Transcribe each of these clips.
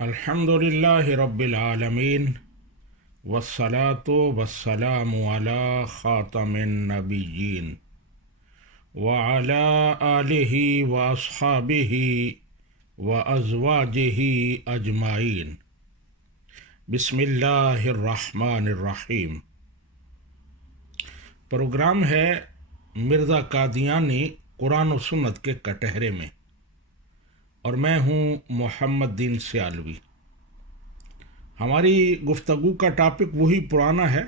الحمدللہ رب العالمین والصلاة والسلام علی خاتم النبیین وعلی آلہ واصحابہ وازواجہ اجمعین۔ بسم اللہ الرحمن الرحیم۔ پروگرام ہے مرزا قادیانی قرآن و سنت کے کٹہرے میں، اور میں ہوں محمد دین سیالوی۔ ہماری گفتگو کا ٹاپک وہی پرانا ہے،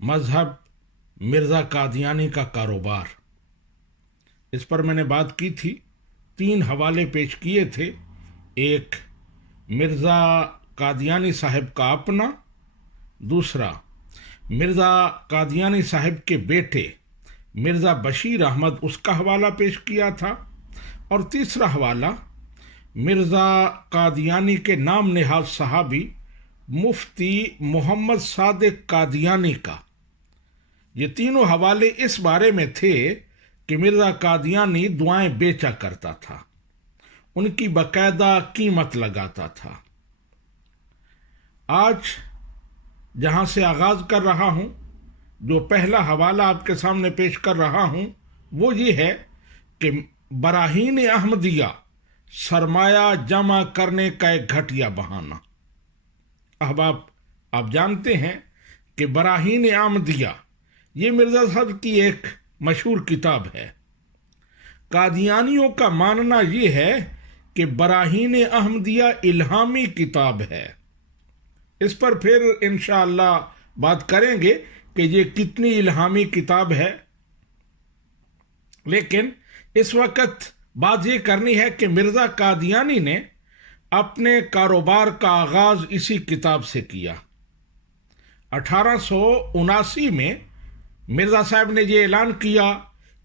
مذہب مرزا قادیانی کا کاروبار۔ اس پر میں نے بات کی تھی، 3 حوالے پیش کیے تھے۔ ایک مرزا قادیانی صاحب کا اپنا، دوسرا مرزا قادیانی صاحب کے بیٹے مرزا بشیر احمد، اس کا حوالہ پیش کیا تھا، اور تیسرا حوالہ مرزا قادیانی کے نام نہاد صحابی مفتی محمد صادق قادیانی کا۔ یہ تینوں حوالے اس بارے میں تھے کہ مرزا قادیانی دعائیں بیچا کرتا تھا، ان کی باقاعدہ قیمت لگاتا تھا۔ آج جہاں سے آغاز کر رہا ہوں، جو پہلا حوالہ آپ کے سامنے پیش کر رہا ہوں، وہ یہ ہے کہ براہین احمدیہ سرمایہ جمع کرنے کا ایک گھٹیا بہانہ۔ احباب، آپ جانتے ہیں کہ براہین احمدیہ یہ مرزا صاحب کی ایک مشہور کتاب ہے۔ قادیانیوں کا ماننا یہ ہے کہ براہین احمدیہ الہامی کتاب ہے۔ اس پر پھر انشاءاللہ بات کریں گے کہ یہ کتنی الہامی کتاب ہے، لیکن اس وقت بات یہ کرنی ہے کہ مرزا قادیانی نے اپنے کاروبار کا آغاز اسی کتاب سے کیا۔ 1879 میں مرزا صاحب نے یہ اعلان کیا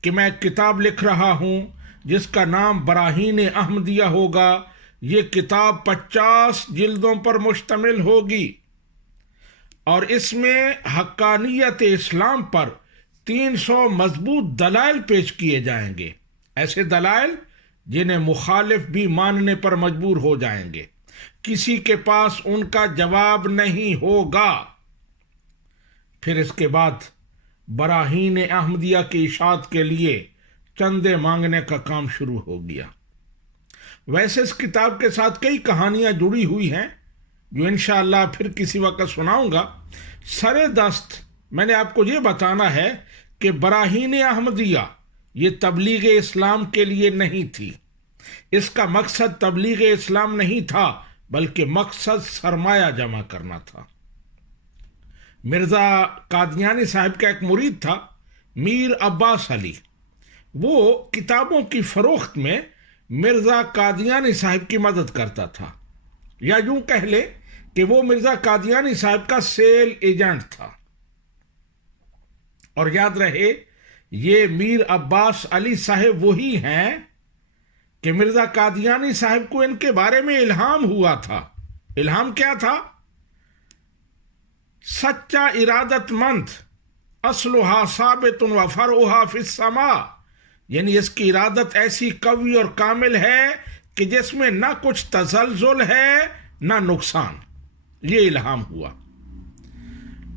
کہ میں ایک کتاب لکھ رہا ہوں جس کا نام براہین احمدیہ ہوگا۔ یہ کتاب 50 جلدوں پر مشتمل ہوگی، اور اس میں حقانیت اسلام پر 300 مضبوط دلائل پیش کیے جائیں گے، ایسے دلائل جنہیں مخالف بھی ماننے پر مجبور ہو جائیں گے، کسی کے پاس ان کا جواب نہیں ہوگا۔ پھر اس کے بعد براہین احمدیہ کی اشاعت کے لیے چندے مانگنے کا کام شروع ہو گیا۔ ویسے اس کتاب کے ساتھ کئی کہانیاں جڑی ہوئی ہیں جو انشاءاللہ پھر کسی وقت سناؤں گا۔ سر دست میں نے آپ کو یہ بتانا ہے کہ براہین احمدیہ یہ تبلیغ اسلام کے لیے نہیں تھی، اس کا مقصد تبلیغ اسلام نہیں تھا، بلکہ مقصد سرمایہ جمع کرنا تھا۔ مرزا قادیانی صاحب کا ایک مرید تھا میر عباس علی، وہ کتابوں کی فروخت میں مرزا قادیانی صاحب کی مدد کرتا تھا، یا یوں کہہ لے کہ وہ مرزا قادیانی صاحب کا سیل ایجنٹ تھا۔ اور یاد رہے، یہ میر عباس علی صاحب وہی ہیں کہ مرزا قادیانی صاحب کو ان کے بارے میں الہام ہوا تھا۔ الہام کیا تھا؟ سچا ارادت مند اصلها ثابت و فرعها فی السماء، یعنی اس کی ارادت ایسی قوی اور کامل ہے کہ جس میں نہ کچھ تزلزل ہے نہ نقصان۔ یہ الہام ہوا،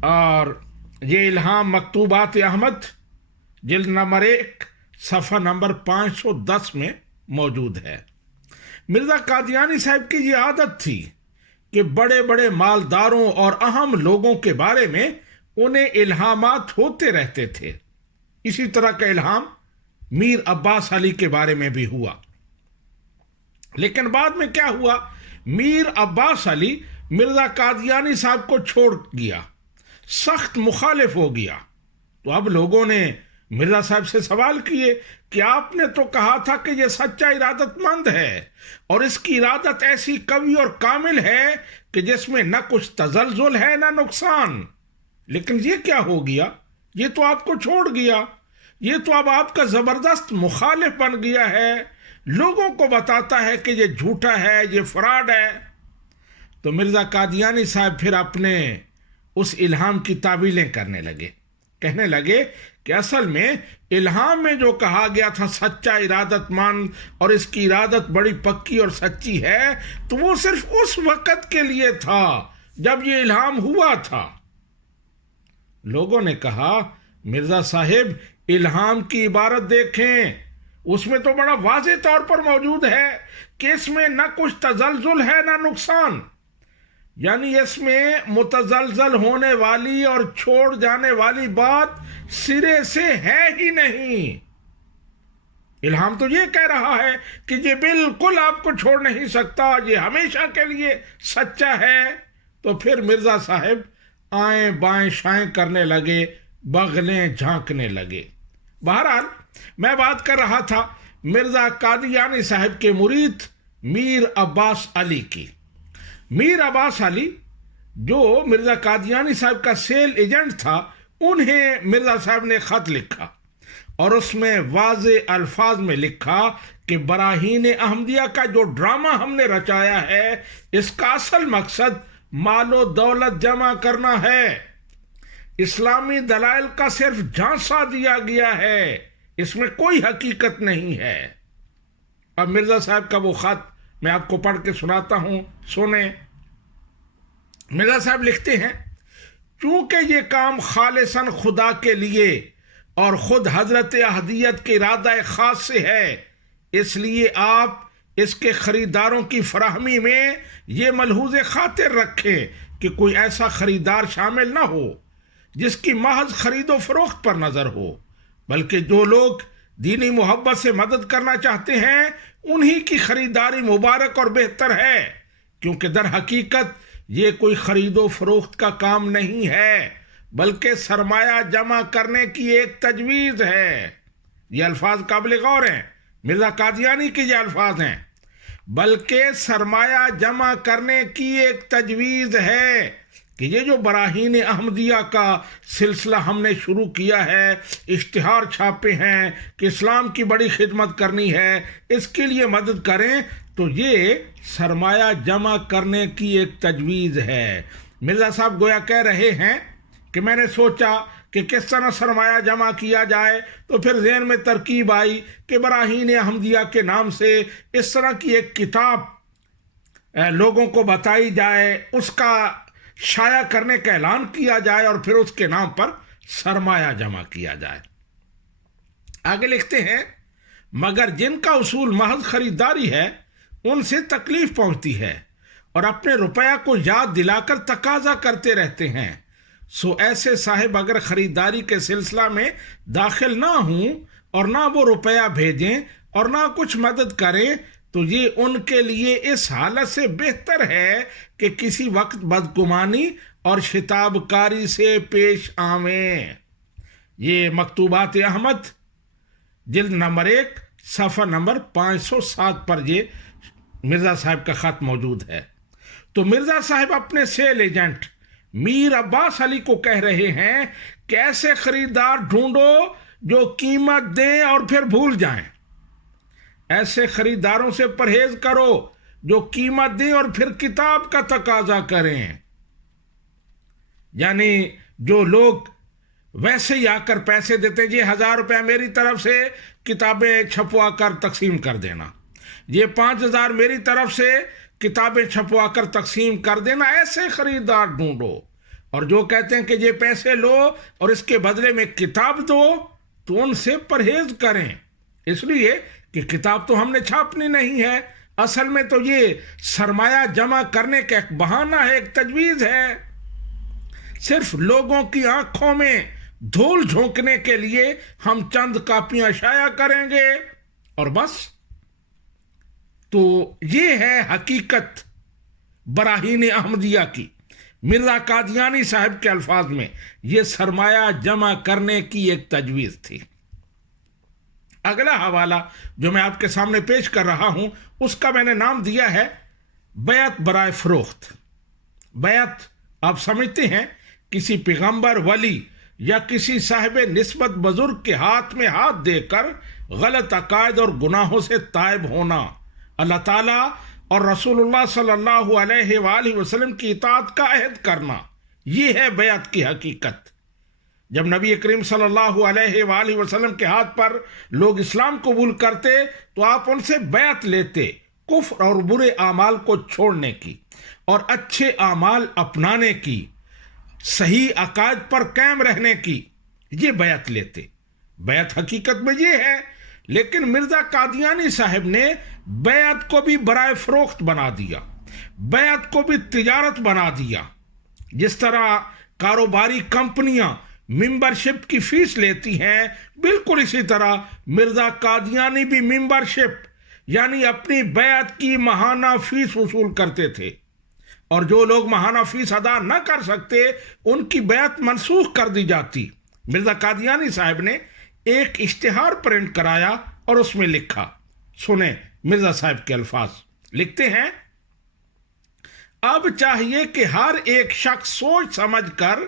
اور یہ الہام مکتوبات احمد جلد نمبر 1 صفحہ نمبر 510 میں موجود ہے۔ مرزا قادیانی صاحب کی یہ عادت تھی کہ بڑے بڑے مالداروں اور اہم لوگوں کے بارے میں انہیں الہامات ہوتے رہتے تھے۔ اسی طرح کا الہام میر عباس علی کے بارے میں بھی ہوا۔ لیکن بعد میں کیا ہوا؟ میر عباس علی مرزا قادیانی صاحب کو چھوڑ گیا، سخت مخالف ہو گیا۔ تو اب لوگوں نے مرزا صاحب سے سوال کیے کہ آپ نے تو کہا تھا کہ یہ سچا ارادت مند ہے اور اس کی ارادت ایسی قوی اور کامل ہے کہ جس میں نہ کچھ تزلزل ہے نہ نقصان، لیکن یہ کیا ہو گیا؟ یہ تو آپ کو چھوڑ گیا، یہ تو اب آپ کا زبردست مخالف بن گیا ہے، لوگوں کو بتاتا ہے کہ یہ جھوٹا ہے، یہ فراڈ ہے۔ تو مرزا قادیانی صاحب پھر اپنے اس الہام کی تعویلیں کرنے لگے، کہنے لگے کہ اصل میں الہام میں جو کہا گیا تھا سچا ارادت مند اور اس کی ارادت بڑی پکی اور سچی ہے، تو وہ صرف اس وقت کے لیے تھا جب یہ الہام ہوا تھا۔ لوگوں نے کہا مرزا صاحب الہام کی عبارت دیکھیں، اس میں تو بڑا واضح طور پر موجود ہے کہ اس میں نہ کچھ تزلزل ہے نہ نقصان، یعنی اس میں متزلزل ہونے والی اور چھوڑ جانے والی بات سرے سے ہے ہی نہیں۔ الہام تو یہ کہہ رہا ہے کہ یہ بالکل آپ کو چھوڑ نہیں سکتا، یہ ہمیشہ کے لیے سچا ہے۔ تو پھر مرزا صاحب آئیں بائیں شائیں کرنے لگے، بغلیں جھانکنے لگے۔ بہرحال میں بات کر رہا تھا مرزا قادیانی صاحب کے مرید میر عباس علی کی۔ میر عباس علی جو مرزا قادیانی صاحب کا سیل ایجنٹ تھا، انہیں مرزا صاحب نے خط لکھا اور اس میں واضح الفاظ میں لکھا کہ براہین احمدیہ کا جو ڈرامہ ہم نے رچایا ہے، اس کا اصل مقصد مال و دولت جمع کرنا ہے، اسلامی دلائل کا صرف جھانسا دیا گیا ہے، اس میں کوئی حقیقت نہیں ہے۔ اب مرزا صاحب کا وہ خط میں آپ کو پڑھ کے سناتا ہوں، سنیں۔ مرزا صاحب لکھتے ہیں، چونکہ یہ کام خالصاً خدا کے لیے اور خود حضرت احدیت کے ارادہ خاص سے ہے، اس لیے آپ اس کے خریداروں کی فراہمی میں یہ ملحوظ خاطر رکھیں کہ کوئی ایسا خریدار شامل نہ ہو جس کی محض خرید و فروخت پر نظر ہو، بلکہ جو لوگ دینی محبت سے مدد کرنا چاہتے ہیں انہی کی خریداری مبارک اور بہتر ہے، کیونکہ در حقیقت یہ کوئی خرید و فروخت کا کام نہیں ہے بلکہ سرمایہ جمع کرنے کی ایک تجویز ہے۔ یہ الفاظ قابل غور ہیں، مرزا قادیانی کے یہ الفاظ ہیں، بلکہ سرمایہ جمع کرنے کی ایک تجویز ہے کہ یہ جو براہین احمدیہ کا سلسلہ ہم نے شروع کیا ہے، اشتہار چھاپے ہیں کہ اسلام کی بڑی خدمت کرنی ہے، اس کے لیے مدد کریں، تو یہ سرمایہ جمع کرنے کی ایک تجویز ہے۔ مرزا صاحب گویا کہہ رہے ہیں کہ میں نے سوچا کہ کس طرح سرمایہ جمع کیا جائے، تو پھر ذہن میں ترکیب آئی کہ براہین احمدیہ کے نام سے اس طرح کی ایک کتاب لوگوں کو بتائی جائے، اس کا شائع کرنے کا اعلان کیا جائے اور پھر اس کے نام پر سرمایہ جمع کیا جائے۔ آگے لکھتے ہیں، مگر جن کا اصول محض خریداری ہے ان سے تکلیف پہنچتی ہے اور اپنے روپیہ کو یاد دلا کر تقاضا کرتے رہتے ہیں، سو ایسے صاحب اگر خریداری کے سلسلہ میں داخل نہ ہوں اور نہ وہ روپیہ بھیجیں اور نہ کچھ مدد کریں، تو یہ ان کے لیے اس حالت سے بہتر ہے کہ کسی وقت بدگمانی اور شتاب کاری سے پیش آویں۔ یہ مکتوبات احمد جلد نمبر 1 صفحہ نمبر 507 پر یہ مرزا صاحب کا خط موجود ہے۔ تو مرزا صاحب اپنے سیل ایجنٹ میر عباس علی کو کہہ رہے ہیں کہ ایسے خریدار ڈھونڈو جو قیمت دیں اور پھر بھول جائیں، ایسے خریداروں سے پرہیز کرو جو قیمت دیں اور پھر کتاب کا تقاضا کریں، یعنی جو لوگ ویسے ہی آ کر پیسے دیتے ہیں، یہ 1000 روپے میری طرف سے کتابیں چھپوا کر تقسیم کر دینا، یہ 5000 میری طرف سے کتابیں چھپوا کر تقسیم کر دینا، ایسے خریدار ڈھونڈو۔ اور جو کہتے ہیں کہ یہ پیسے لو اور اس کے بدلے میں کتاب دو، تو ان سے پرہیز کریں، اس لیے کہ کتاب تو ہم نے چھاپنی نہیں ہے، اصل میں تو یہ سرمایہ جمع کرنے کا ایک بہانہ ہے، ایک تجویز ہے، صرف لوگوں کی آنکھوں میں دھول جھونکنے کے لیے ہم چند کاپیاں شائع کریں گے اور بس۔ تو یہ ہے حقیقت براہین احمدیہ کی۔ مرزا قادیانی صاحب کے الفاظ میں یہ سرمایہ جمع کرنے کی ایک تجویز تھی۔ اگلا حوالہ جو میں آپ کے سامنے پیش کر رہا ہوں، اس کا میں نے نام دیا ہے بیعت برائے فروخت۔ بیعت آپ سمجھتے ہیں کسی پیغمبر، ولی یا کسی صاحب نسبت بزرگ کے ہاتھ میں ہاتھ دے کر غلط عقائد اور گناہوں سے تائب ہونا، اللہ تعالیٰ اور رسول اللہ صلی اللہ علیہ وآلہ وسلم کی اطاعت کا عہد کرنا، یہ ہے بیعت کی حقیقت۔ جب نبی کریم صلی اللہ علیہ وآلہ وسلم کے ہاتھ پر لوگ اسلام قبول کرتے تو آپ ان سے بیعت لیتے کفر اور برے اعمال کو چھوڑنے کی اور اچھے اعمال اپنانے کی، صحیح عقائد پر قائم رہنے کی، یہ بیعت لیتے۔ بیعت حقیقت میں یہ ہے، لیکن مرزا قادیانی صاحب نے بیعت کو بھی برائے فروخت بنا دیا، بیعت کو بھی تجارت بنا دیا۔ جس طرح کاروباری کمپنیاں ممبرشپ کی فیس لیتی ہیں، بالکل اسی طرح مرزا قادیانی بھی ممبرشپ یعنی اپنی بیعت کی ماہانہ فیس وصول کرتے تھے، اور جو لوگ ماہانہ فیس ادا نہ کر سکتے ان کی بیعت منسوخ کر دی جاتی۔ مرزا قادیانی صاحب نے ایک اشتہار پرنٹ کرایا اور اس میں لکھا، سنیں مرزا صاحب کے الفاظ، لکھتے ہیں، اب چاہیے کہ ہر ایک شخص سوچ سمجھ کر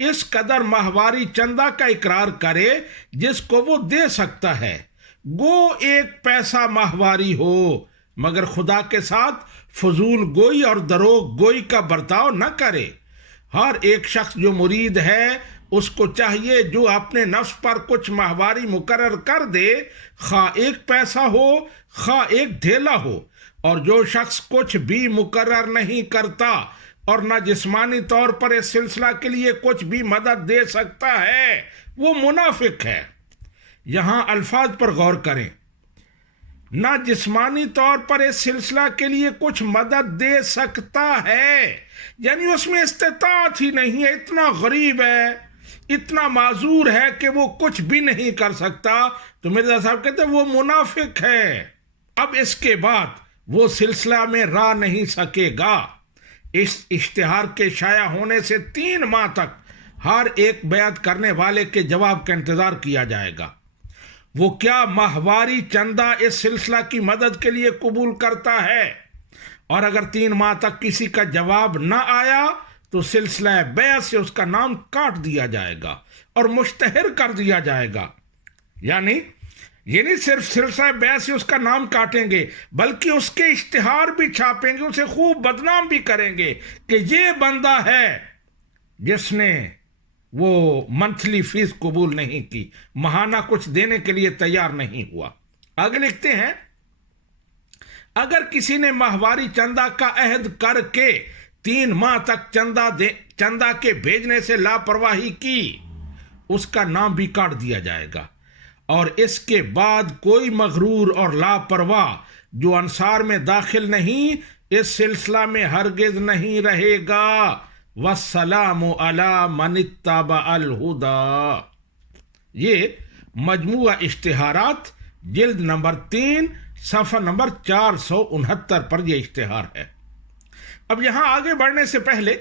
اس قدر ماہواری چندہ کا اقرار کرے جس کو وہ دے سکتا ہے، گو 1 پیسہ ماہواری ہو، مگر خدا کے ساتھ فضول گوئی اور دروغ گوئی کا برتاؤ نہ کرے۔ ہر ایک شخص جو مرید ہے اس کو چاہیے جو اپنے نفس پر کچھ ماہواری مقرر کر دے، خواہ 1 پیسہ ہو خواہ 1 دھیلا ہو، اور جو شخص کچھ بھی مقرر نہیں کرتا اور نہ جسمانی طور پر اس سلسلہ کے لیے کچھ بھی مدد دے سکتا ہے وہ منافق ہے۔ یہاں الفاظ پر غور کریں، نہ جسمانی طور پر اس سلسلہ کے لیے کچھ مدد دے سکتا ہے، یعنی اس میں استطاعت ہی نہیں ہے، اتنا غریب ہے، اتنا معذور ہے کہ وہ کچھ بھی نہیں کر سکتا، تو مرزا صاحب کہتے ہیں وہ منافق ہے۔ اب اس کے بعد وہ سلسلہ میں رہ نہیں سکے گا۔ اس اشتہار کے شائع ہونے سے 3 ماہ تک ہر ایک بیعت کرنے والے کے جواب کا انتظار کیا جائے گا، وہ کیا ماہواری چندہ اس سلسلہ کی مدد کے لیے قبول کرتا ہے، اور اگر 3 ماہ تک کسی کا جواب نہ آیا تو سلسلہ بیعت سے اس کا نام کاٹ دیا جائے گا اور مشتہر کر دیا جائے گا۔ یعنی یہ نہیں صرف سلسلہ بیعت سے اس کا نام کاٹیں گے بلکہ اس کے اشتہار بھی چھاپیں گے، اسے خوب بدنام بھی کریں گے کہ یہ بندہ ہے جس نے وہ منتھلی فیس قبول نہیں کی، ماہانہ کچھ دینے کے لیے تیار نہیں ہوا۔ آگے لکھتے ہیں، اگر کسی نے ماہواری چندہ کا عہد کر کے 3 ماہ تک چندہ کے بھیجنے سے لاپرواہی کی، اس کا نام بھی کاٹ دیا جائے گا، اور اس کے بعد کوئی مغرور اور لاپرواہ جو انصار میں داخل نہیں اس سلسلہ میں ہرگز نہیں رہے گا۔ والسلام علی من اتبع الہدی۔ یہ مجموعہ اشتہارات جلد نمبر 3 صفحہ نمبر 469 پر یہ اشتہار ہے۔ اب یہاں آگے بڑھنے سے پہلے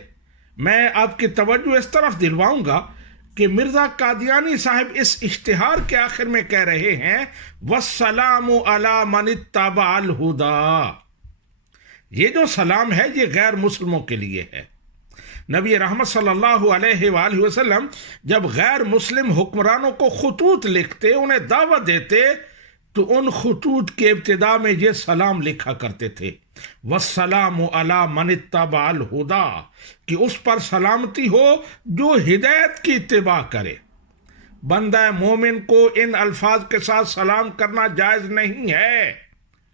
میں آپ کی توجہ اس طرف دلواؤں گا کہ مرزا قادیانی صاحب اس اشتہار کے آخر میں کہہ رہے ہیں والسلام علی من اتبع الہدی۔ یہ جو سلام ہے یہ غیر مسلموں کے لیے ہے۔ نبی رحمت صلی اللہ علیہ وآلہ وسلم جب غیر مسلم حکمرانوں کو خطوط لکھتے، انہیں دعوت دیتے، تو ان خطوط کے ابتدا میں یہ سلام لکھا کرتے تھے، والسلام علی من اتبع الہدی، کہ اس پر سلامتی ہو جو ہدایت کی اتباع کرے۔ بندہ مومن کو ان الفاظ کے ساتھ سلام کرنا جائز نہیں ہے،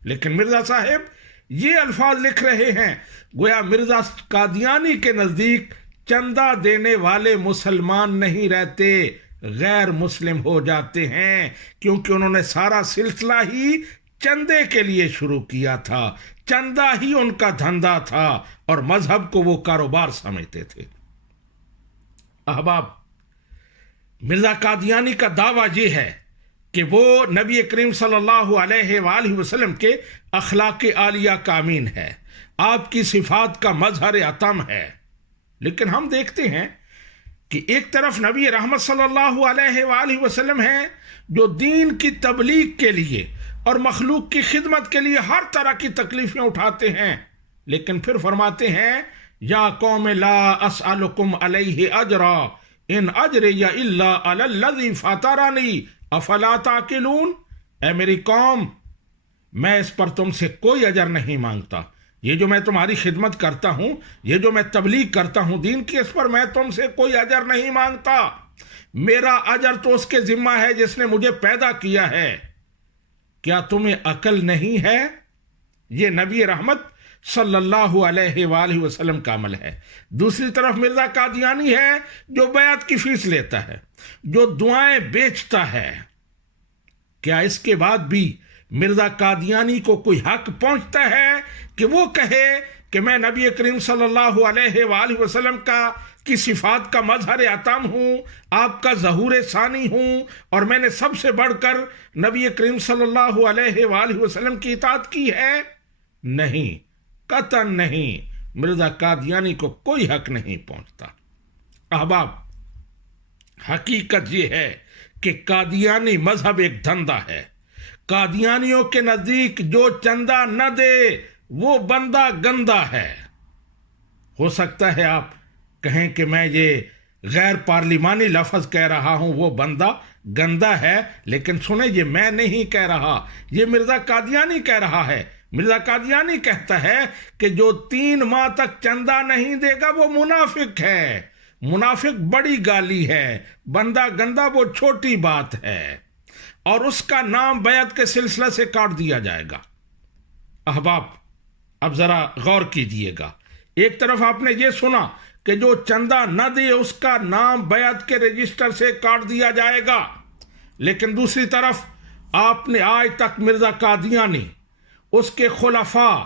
لیکن مرزا صاحب یہ الفاظ لکھ رہے ہیں گویا مرزا قادیانی کے نزدیک چندہ دینے والے مسلمان نہیں رہتے، غیر مسلم ہو جاتے ہیں، کیونکہ انہوں نے سارا سلسلہ ہی چندے کے لیے شروع کیا تھا، چندہ ہی ان کا دھندا تھا اور مذہب کو وہ کاروبار سمجھتے تھے۔ احباب، مرزا قادیانی کا دعویٰ یہ ہے کہ وہ نبی کریم صلی اللہ علیہ وآلہ وسلم کے اخلاق عالیہ کا امین ہے، آپ کی صفات کا مظہر اتم ہے، لیکن ہم دیکھتے ہیں کہ ایک طرف نبی رحمت صلی اللہ علیہ وآلہ وسلم ہیں جو دین کی تبلیغ کے لیے اور مخلوق کی خدمت کے لیے ہر طرح کی تکلیفیں اٹھاتے ہیں، لیکن پھر فرماتے ہیں یا قوم لا اسألکم علیہ اجرا ان اجری الا علی الذی فطرنی افلا تعقلون۔ اے میری قوم، میں اس پر تم سے کوئی اجر نہیں مانگتا، یہ جو میں تمہاری خدمت کرتا ہوں، یہ جو میں تبلیغ کرتا ہوں دین کی، اس پر میں تم سے کوئی اجر نہیں مانگتا، میرا اجر تو اس کے ذمہ ہے جس نے مجھے پیدا کیا ہے، کیا تمہیں عقل نہیں ہے؟ یہ نبی رحمت صلی اللہ علیہ وآلہ وسلم کا عمل ہے۔ دوسری طرف مرزا قادیانی ہے جو بیعت کی فیس لیتا ہے، جو دعائیں بیچتا ہے۔ کیا اس کے بعد بھی مرزا قادیانی کو کوئی حق پہنچتا ہے کہ وہ کہے کہ میں نبی کریم صلی اللہ علیہ وآلہ وسلم کی صفات کا مظہر اتم ہوں، آپ کا ظہور ثانی ہوں، اور میں نے سب سے بڑھ کر نبی کریم صلی اللہ علیہ وآلہ وسلم کی اطاعت کی ہے؟ نہیں، قطعاً نہیں، مرزا قادیانی کو کوئی حق نہیں پہنچتا۔ احباب، حقیقت یہ ہے کہ قادیانی مذہب ایک دھندا ہے۔ قادیانیوں کے نزدیک جو چندہ نہ دے وہ بندہ گندا ہے۔ ہو سکتا ہے آپ کہیں کہ میں یہ غیر پارلیمانی لفظ کہہ رہا ہوں، وہ بندہ گندا ہے، لیکن سنیں، یہ میں نہیں کہہ رہا، یہ مرزا قادیانی کہہ رہا ہے۔ مرزا قادیانی کہتا ہے کہ جو 3 ماہ تک چندہ نہیں دے گا وہ منافق ہے۔ منافق بڑی گالی ہے، بندہ گندا وہ چھوٹی بات ہے، اور اس کا نام بیعت کے سلسلے سے کاٹ دیا جائے گا۔ احباب، اب ذرا غور کیجئے گا، ایک طرف آپ نے یہ سنا کہ جو چندہ نہ دے اس کا نام بیعت کے رجسٹر سے کاٹ دیا جائے گا، لیکن دوسری طرف آپ نے آج تک مرزا قادیانی، اس کے خلفاء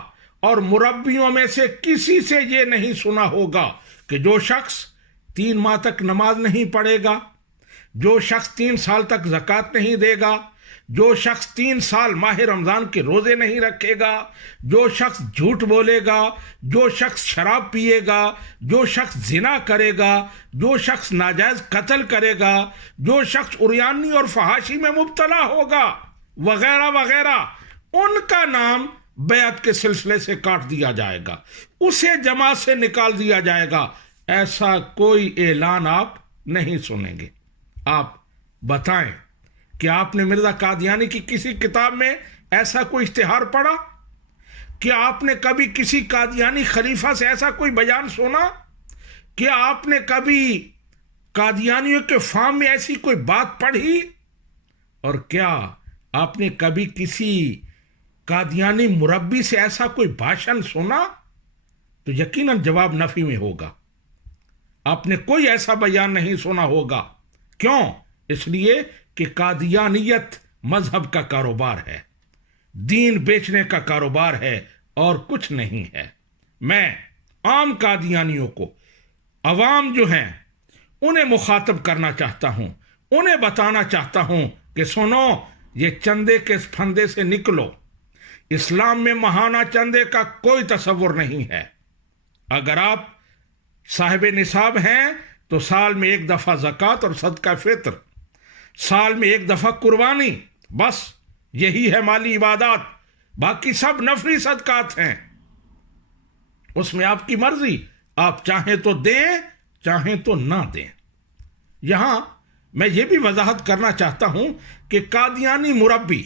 اور مربیوں میں سے کسی سے یہ نہیں سنا ہوگا کہ جو شخص 3 ماہ تک نماز نہیں پڑھے گا، جو شخص 3 سال تک زکوٰۃ نہیں دے گا، جو شخص 3 سال ماہ رمضان کے روزے نہیں رکھے گا، جو شخص جھوٹ بولے گا، جو شخص شراب پیے گا، جو شخص زنا کرے گا، جو شخص ناجائز قتل کرے گا، جو شخص عریانی اور فحاشی میں مبتلا ہوگا، وغیرہ وغیرہ، ان کا نام بیعت کے سلسلے سے کاٹ دیا جائے گا، اسے جماعت سے نکال دیا جائے گا۔ ایسا کوئی اعلان آپ نہیں سنیں گے۔ آپ بتائیں کہ آپ نے مرزا قادیانی کی کسی کتاب میں ایسا کوئی اشتہار پڑھا؟ کیا آپ نے کبھی کسی قادیانی خلیفہ سے ایسا کوئی بیان سنا؟ کیا آپ نے کبھی قادیانیوں کے فارم میں ایسی کوئی بات پڑھی؟ اور کیا آپ نے کبھی کسی قادیانی مربی سے ایسا کوئی بھاشن سنا؟ تو یقیناً جواب نفی میں ہوگا۔ آپ نے کوئی ایسا بیان نہیں سنا ہوگا۔ کیوں؟ اس لیے کہ قادیانیت مذہب کا کاروبار ہے، دین بیچنے کا کاروبار ہے، اور کچھ نہیں ہے۔ میں عام قادیانیوں کو، عوام جو ہیں، انہیں مخاطب کرنا چاہتا ہوں، انہیں بتانا چاہتا ہوں کہ سنو، یہ چندے کے اس پھندے سے نکلو۔ اسلام میں ماہانہ چندے کا کوئی تصور نہیں ہے۔ اگر آپ صاحب نصاب ہیں تو سال میں 1 دفعہ زکوٰۃ اور صدقہ فطر، سال میں 1 دفعہ قربانی، بس یہی ہے مالی عبادات، باقی سب نفلی صدقات ہیں۔ اس میں آپ کی مرضی، آپ چاہیں تو دیں، چاہیں تو نہ دیں۔ یہاں میں یہ بھی وضاحت کرنا چاہتا ہوں کہ قادیانی مربی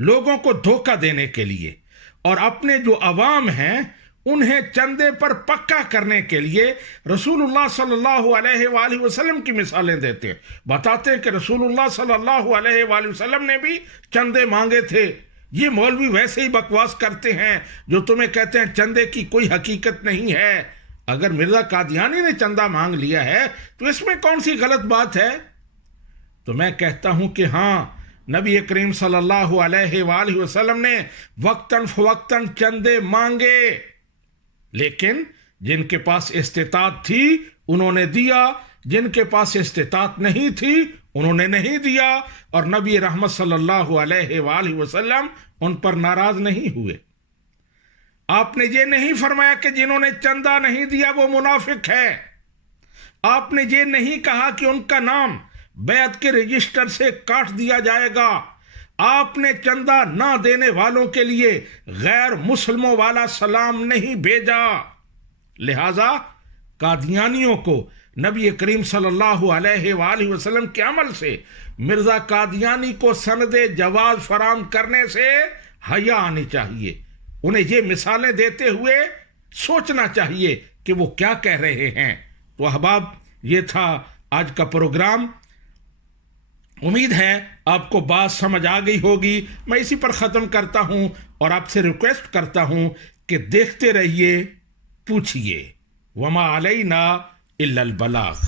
لوگوں کو دھوکہ دینے کے لیے اور اپنے جو عوام ہیں انہیں چندے پر پکا کرنے کے لیے رسول اللہ صلی اللہ علیہ وآلہ وسلم کی مثالیں دیتے ہیں، بتاتے ہیں کہ رسول اللہ صلی اللہ علیہ وآلہ وسلم نے بھی چندے مانگے تھے۔ یہ مولوی ویسے ہی بکواس کرتے ہیں جو تمہیں کہتے ہیں چندے کی کوئی حقیقت نہیں ہے۔ اگر مرزا قادیانی نے چندہ مانگ لیا ہے تو اس میں کون سی غلط بات ہے؟ تو میں کہتا ہوں کہ ہاں، نبی کریم صلی اللہ علیہ وآلہ وسلم نے وقتاً فوقتاً چندے مانگے، لیکن جن کے پاس استطاعت تھی انہوں نے دیا، جن کے پاس استطاعت نہیں تھی انہوں نے نہیں دیا، اور نبی رحمت صلی اللہ علیہ وآلہ وسلم ان پر ناراض نہیں ہوئے۔ آپ نے یہ نہیں فرمایا کہ جنہوں نے چندہ نہیں دیا وہ منافق ہے۔ آپ نے یہ نہیں کہا کہ ان کا نام بیعت کے رجسٹر سے کاٹ دیا جائے گا۔ آپ نے چندہ نہ دینے والوں کے لیے غیر مسلموں والا سلام نہیں بھیجا۔ لہذا قادیانیوں کو نبی کریم صلی اللہ علیہ وآلہ وسلم کے عمل سے مرزا قادیانی کو سند جواز فراہم کرنے سے حیا آنی چاہیے۔ انہیں یہ مثالیں دیتے ہوئے سوچنا چاہیے کہ وہ کیا کہہ رہے ہیں۔ تو احباب، یہ تھا آج کا پروگرام امید ہے آپ کو بات سمجھ آ گئی ہوگی. میں اسی پر ختم کرتا ہوں اور آپ سے ریکویسٹ کرتا ہوں کہ دیکھتے رہیے, پوچھئے. وما علینا الا البلاغ.